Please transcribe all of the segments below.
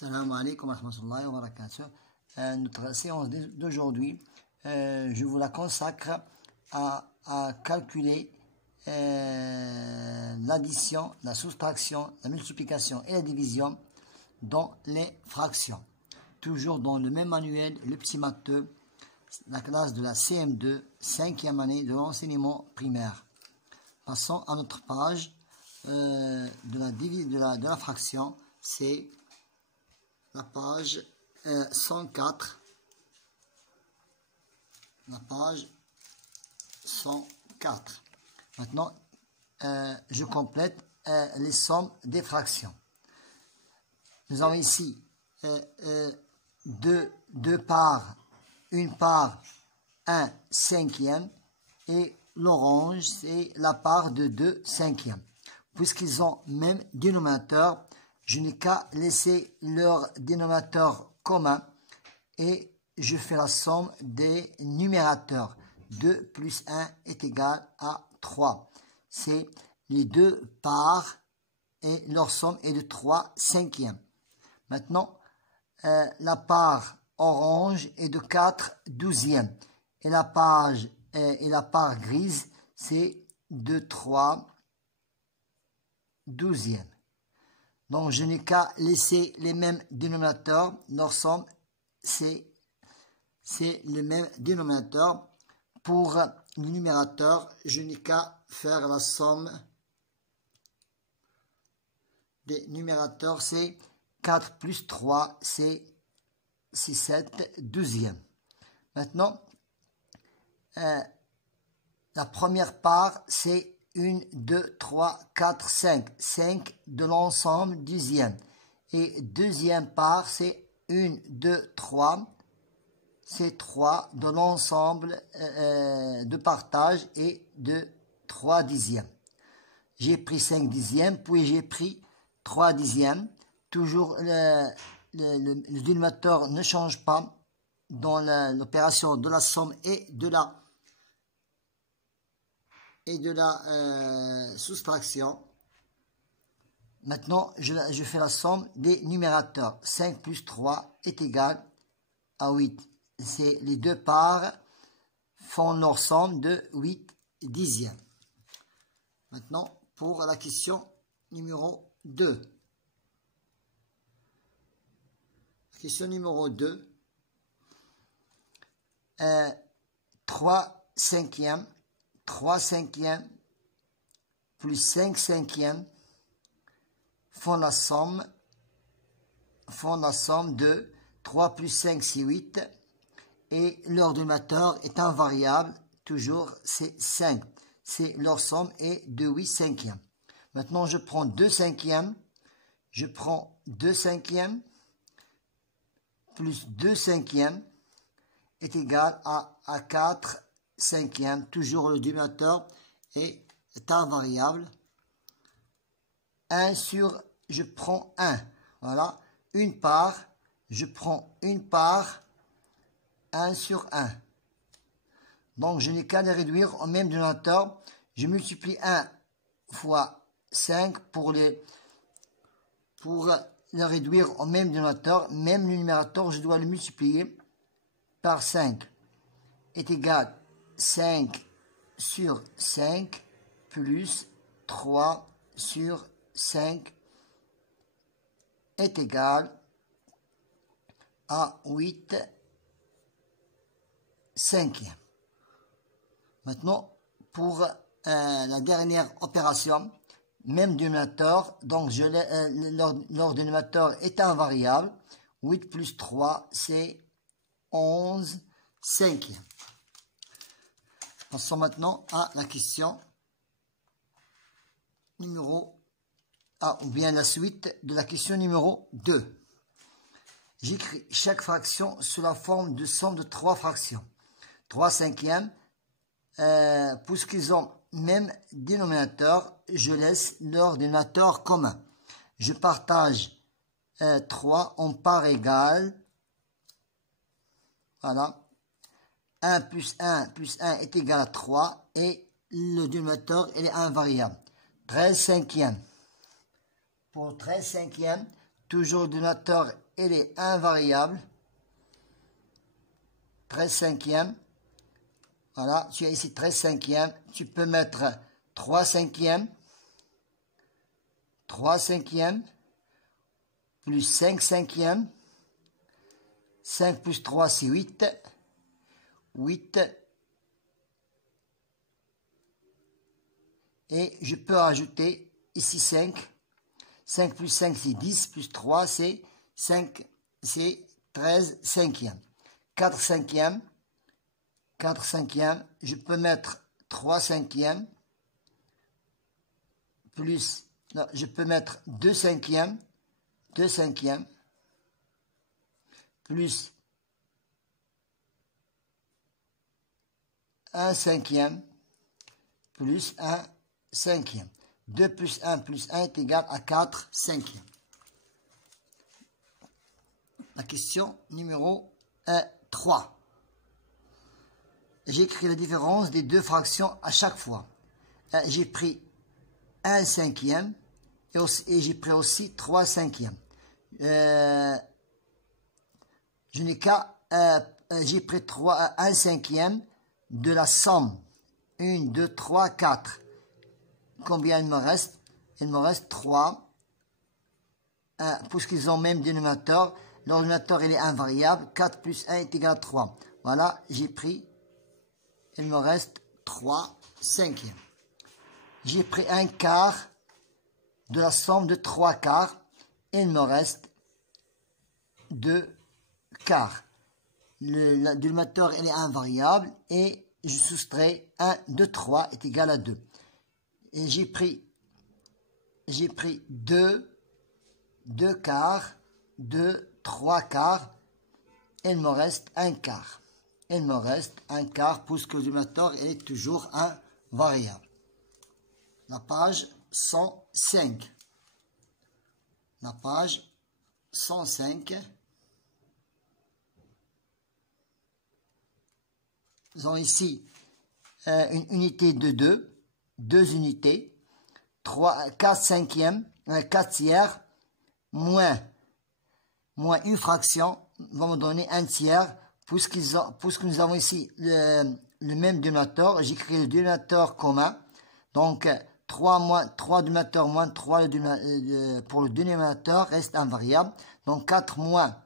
Salam alaikum wa rahmatullahi wa barakatuh. Notre séance d'aujourd'hui, je vous la consacre à calculer l'addition, la soustraction, la multiplication et la division dans les fractions. Toujours dans le même manuel, le petit maths 2, la classe de la CM2, 5e année de l'enseignement primaire. Passons à notre page de la fraction, c'est la page 104. La page 104. Maintenant, je complète les sommes des fractions. Nous avons ici deux parts, une part 1/5 et l'orange c'est la part de 2/5. Puisqu'ils ont même dénominateur, je n'ai qu'à laisser leur dénominateur commun et je fais la somme des numérateurs. 2 plus 1 est égal à 3. C'est les deux parts et leur somme est de 3/5. Maintenant, la part orange est de 4/12. Et la part grise, c'est de 3/12. Donc, je n'ai qu'à laisser les mêmes dénominateurs. Leur somme, c'est le même dénominateur. Pour le numérateur, je n'ai qu'à faire la somme des numérateurs. C'est 4 plus 3, c'est 7/12. Maintenant, la première part, c'est 1, 2, 3, 4, 5. 5 de l'ensemble dixième. Et deuxième part, c'est 1, 2, 3. C'est 3 de l'ensemble de partage et de 3 dixièmes. J'ai pris 5 dixièmes, puis j'ai pris 3 dixièmes. Toujours le dénominateur ne change pas dans l'opération de la somme et de la soustraction. Maintenant, je fais la somme des numérateurs. 5 plus 3 est égal à 8. C'est les deux parts font leur somme de 8 dixièmes. Maintenant, pour la question numéro 2. Question numéro 2. 3/5. 3/5 plus 5/5 font la somme de 3 plus 5, c'est 8. Et leur dénominateur est invariable, toujours c'est 5. Leur somme est de 8/5. Maintenant, je prends 2/5. Je prends 2/5 plus 2/5 est égal à 4/5. Toujours le dénominateur est invariable. 1 sur, je prends 1. Voilà, une part, je prends une part, 1 sur 1. Donc, je n'ai qu'à les réduire au même dénominateur. Je multiplie 1 fois 5 pour les réduire au même dénominateur. Même le numérateur, je dois le multiplier par 5. Est égal 5 sur 5 plus 3 sur 5 est égal à 8/5. Maintenant, pour la dernière opération, même dénominateur, donc leur dénominateur est invariable. 8 plus 3, c'est 11/5. Passons maintenant à la question numéro ou bien la suite de la question numéro 2. J'écris chaque fraction sous la forme de somme de 3 fractions. 3/5, puisqu'ils ont même dénominateur, je laisse leur dénominateur commun. Je partage 3 en parts égales. Voilà. 1 plus 1 plus 1 est égal à 3 et le dénominateur est invariable. 13/5. Pour 13/5, Toujours le dénominateur, il est invariable. 13 cinquièmes. Voilà, tu as ici 13 cinquièmes. Tu peux mettre 3 cinquièmes. 3 cinquièmes. Plus 5 cinquièmes. 5 plus 3, c'est 8. 8. Et je peux rajouter ici 5. 5 plus 5, c'est 10. Plus 3, c'est 5. C'est 13 cinquièmes. 4 cinquièmes. 4 cinquièmes. Je peux mettre 3 cinquièmes. Plus, non, je peux mettre 2 cinquièmes. 2 cinquièmes. Plus 1 cinquième. Plus 1 cinquième. 2 plus 1 est égal à 4 cinquièmes. La question numéro 3. J'écris la différence des deux fractions à chaque fois. J'ai pris 1 cinquième et j'ai pris aussi 3 cinquièmes. Je n'ai qu'à... j'ai pris 1 cinquième de la somme. 1, 2, 3, 4. Combien il me reste? Il me reste 3. Puisqu'ils ont le même dénominateur, leur dénominateur il est invariable. 4 plus 1 est égal à 3. Voilà, j'ai pris, il me reste 3 cinquièmes. J'ai pris un quart de la somme de 3 quarts. Il me reste 2 quarts. Le dénominateur il est invariable et je soustrais 1 de 3 est égal à 2. Et j'ai pris 2 quarts, 2, 3 quarts. Il me reste un quart. Il me reste un quart puisque le dénominateur est toujours invariable. La page 105. La page 105. Nous avons ici une unité de 2 unités, 4 cinquièmes, 4 tiers, moins une fraction, va me donner un tiers, puisque nous avons ici le même dénominateur, j'écris le dénominateur commun, donc 3 dénominateurs moins 3 pour le dénominateur reste invariable, donc 4 moins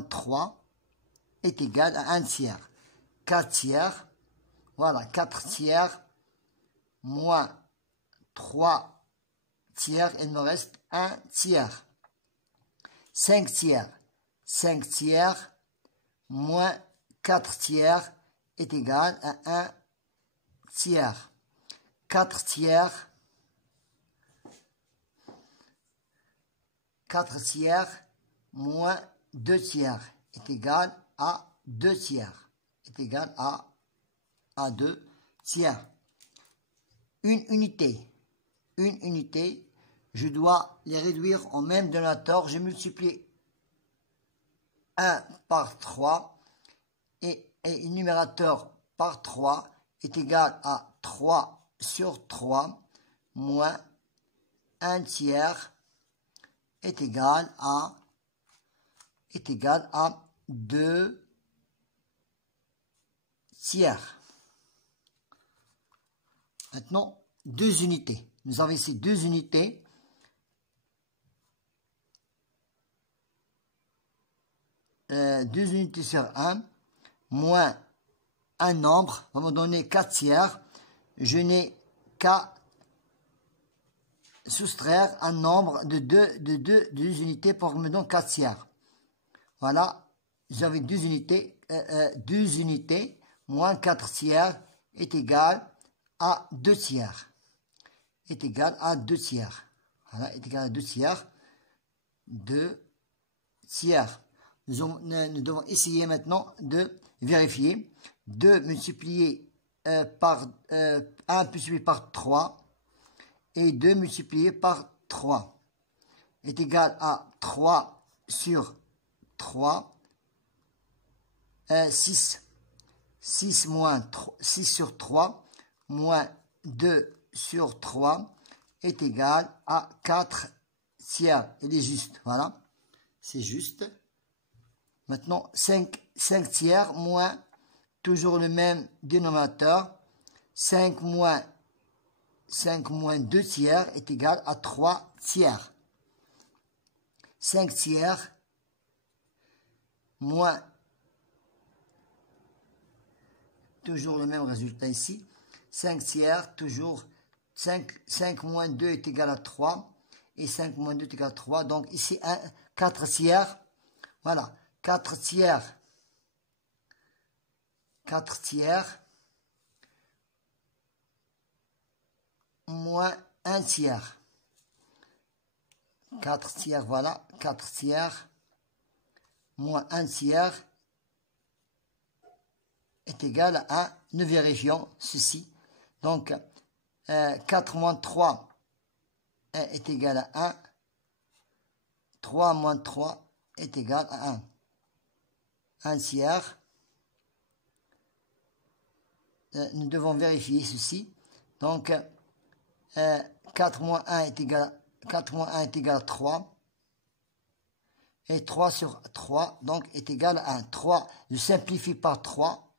3 est égal à 1 tiers. 4 tiers, voilà, 4 tiers, moins 3 tiers, il me reste 1 tiers. 5 tiers, moins 4 tiers est égal à 1 tiers. 4 tiers, 4 tiers, moins 2 tiers est égal à 2 tiers. Est égal à 2 tiers. Une unité, je dois les réduire en même dénominateur. Je multiplie 1 par 3 et le numérateur par 3 est égal à 3 sur 3 moins 1 tiers est égal à 2 tiers. Maintenant, 2 unités. Nous avons ici 2 unités. Deux unités sur 1, moins un nombre, va me donner 4 tiers. Je n'ai qu'à soustraire un nombre de 2 unités pour me donner 4 tiers. Voilà, j'avais 2 unités. 2 unités moins 4 tiers est égal à 2 tiers. Est égal à 2 tiers. Voilà, est égal à 2 tiers. 2 tiers. Nous devons essayer maintenant de vérifier. 2 multiplié par 1 multiplié par 3 et 2 multiplié par 3 est égal à 3 sur 3, 6. 6 sur 3 moins 2 sur 3 est égal à 4 tiers, il est juste. Voilà, c'est juste. Maintenant, 5 tiers moins, toujours le même dénominateur. 5 moins 2 tiers est égal à 3 tiers. 5 tiers moins, toujours le même résultat ici. 5 tiers, toujours 5 moins 2 est égal à 3. Et 5 moins 2 est égal à 3. Donc ici, 4 tiers. Voilà, 4 tiers. 4 tiers moins 1 tiers. 4 tiers, voilà, 4 tiers moins 1 tiers est égal à 1. Nous vérifions ceci. Donc, 4 moins 3 est égal à 1. 3 moins 3 est égal à 1. 1 tiers. Nous devons vérifier ceci. Donc, 4 moins 1 est égal à 3. Et 3 sur 3, donc, est égal à 1. 3, je simplifie par 3.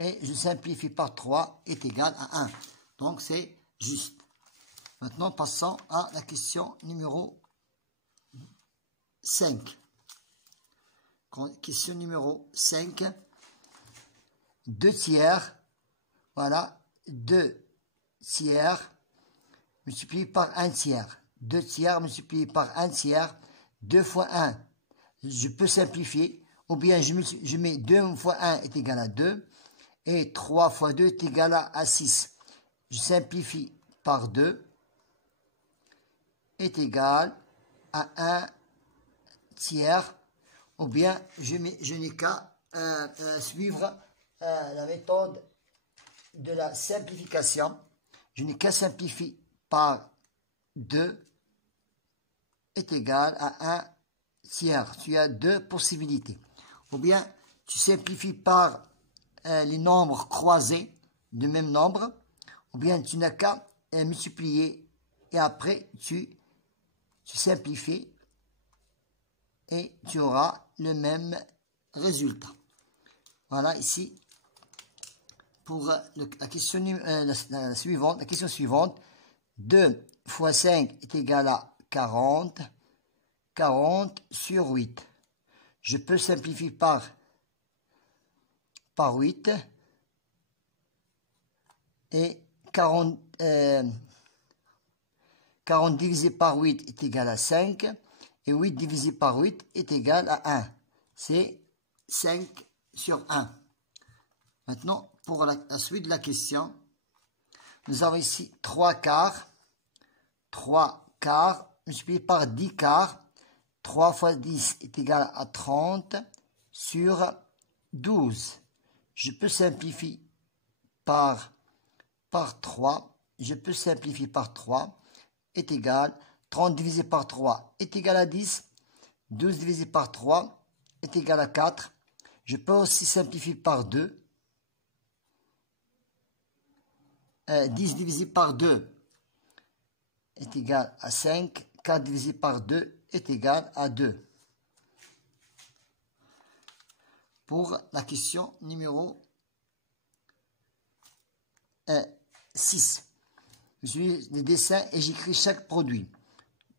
Et je simplifie par 3 est égal à 1. Donc, c'est juste. Maintenant, passons à la question numéro 5. Question numéro 5. 2 tiers. Voilà, 2 tiers multiplié par 1 tiers. 2 tiers multiplié par 1 tiers. 2 fois 1, je peux simplifier. Ou bien je mets 2 fois 1 est égal à 2. Et 3 fois 2 est égal à 6. Je simplifie par 2 est égal à 1 tiers. Ou bien je n'ai qu'à suivre la méthode de la simplification. Je n'ai qu'à simplifier par 2 est égal à 1 tiers. Tu as 2 possibilités. Ou bien tu simplifies par les nombres croisés du même nombre. Ou bien tu n'as qu'à multiplier et après tu simplifies et tu auras le même résultat. Voilà ici pour la question suivante. La question suivante. 2 fois 5 est égal à 40. 40 sur 8. Je peux simplifier par 8. Et 40 divisé par 8 est égal à 5. Et 8 divisé par 8 est égal à 1. C'est 5 sur 1. Maintenant, pour la suite de la question, nous avons ici 3 quarts. 3 quarts multiplié par 10 quarts. 3 fois 10 est égal à 30 sur 12. Je peux simplifier par 3. Je peux simplifier par 3 est égal. 30 divisé par 3 est égal à 10. 12 divisé par 3 est égal à 4. Je peux aussi simplifier par 2. 10 divisé par 2 est égal à 5. 4 divisé par 2 est égal à 2. Pour la question numéro 6. Je suis le dessin et j'écris chaque produit.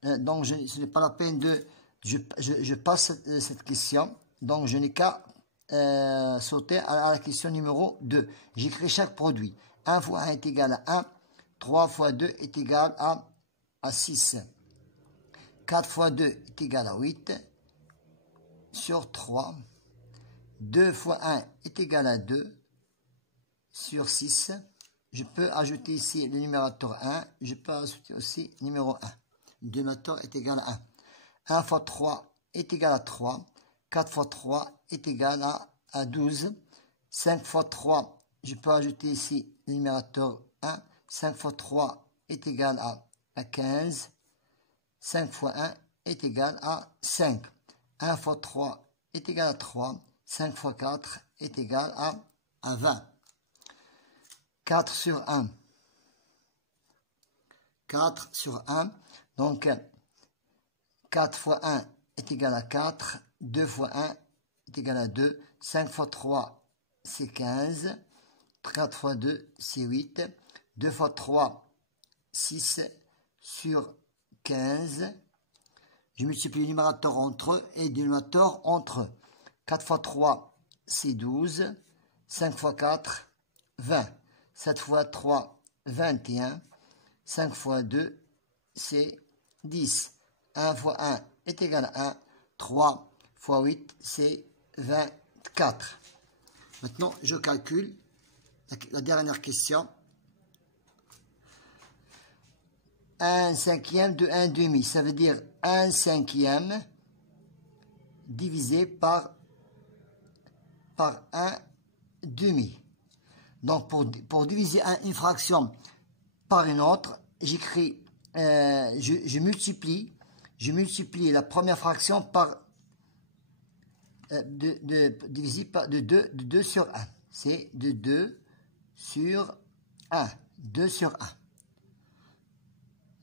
Donc, ce n'est pas la peine de... Je passe cette question. Donc, je n'ai qu'à sauter à la question numéro 2. J'écris chaque produit. 1 fois 1 est égal à 1. 3 fois 2 est égal à 6. 4 fois 2 est égal à 8 sur 3. 2 fois 1 est égal à 2 sur 6. Je peux ajouter ici le numérateur 1. Je peux ajouter aussi le numéro 1. Le dénominateur est égal à 1. 1 fois 3 est égal à 3. 4 fois 3 est égal à 12. 5 fois 3, je peux ajouter ici le numérateur 1. 5 fois 3 est égal à 15. 5 fois 1 est égal à 5. 1 fois 3 est égal à 3. 5 fois 4 est égal à 20. 4 sur 1. 4 sur 1. Donc, 4 fois 1 est égal à 4. 2 fois 1 est égal à 2. 5 fois 3, c'est 15. 4 fois 2, c'est 8. 2 fois 3, 6 sur 15. Je multiplie le numérateur entre eux et le dénominateur entre eux. 4 fois 3, c'est 12. 5 fois 4, 20. 7 fois 3, 21. 5 fois 2, c'est 10. 1 fois 1 est égal à 1. 3 fois 8, c'est 24. Maintenant, je calcule la dernière question. 1 cinquième de 1 demi. Ça veut dire 1 cinquième divisé par 1 demi. Donc, pour diviser une fraction par une autre, j'écris, je multiplie la première fraction par divisé par de 2 sur 1. C'est de 2 sur 1. 2 sur 1.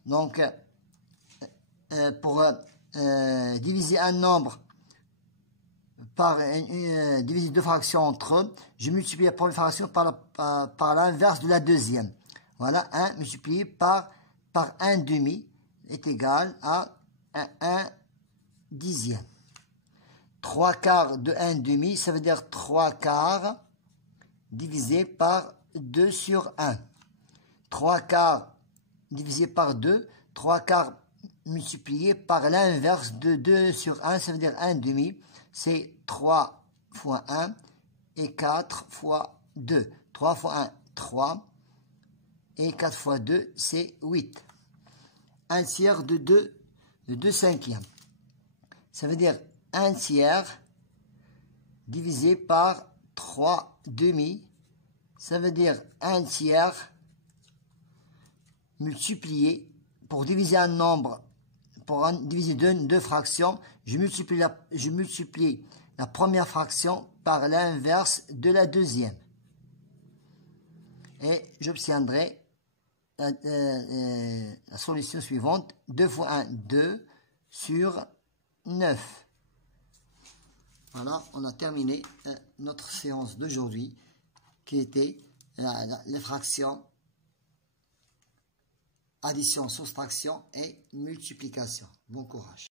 Donc, pour diviser un nombre par diviser deux fractions entre eux, je multiplie la première fraction par l'inverse de la deuxième. Voilà, 1 multiplié par 1 demi est égal à 1 dixième. 3 quarts de 1 demi, ça veut dire 3 quarts divisé par 2 sur 1. 3 quarts divisé par 2, 3 quarts multiplié par l'inverse de 2 sur 1, ça veut dire 1 demi, c'est 3 fois 1 et 4 fois 2. 3 fois 1, 3, et 4 fois 2, c'est 8. 1 tiers de 2 cinquièmes. Ça veut dire 1 tiers divisé par 3 demi, ça veut dire 1 tiers multiplié, pour diviser un nombre, pour diviser deux fractions, je multiplie la première fraction par l'inverse de la deuxième. Et j'obtiendrai la solution suivante. 2 fois 1, 2 sur 9. Voilà, on a terminé notre séance d'aujourd'hui qui était les fractions, addition, soustraction et multiplication. Bon courage.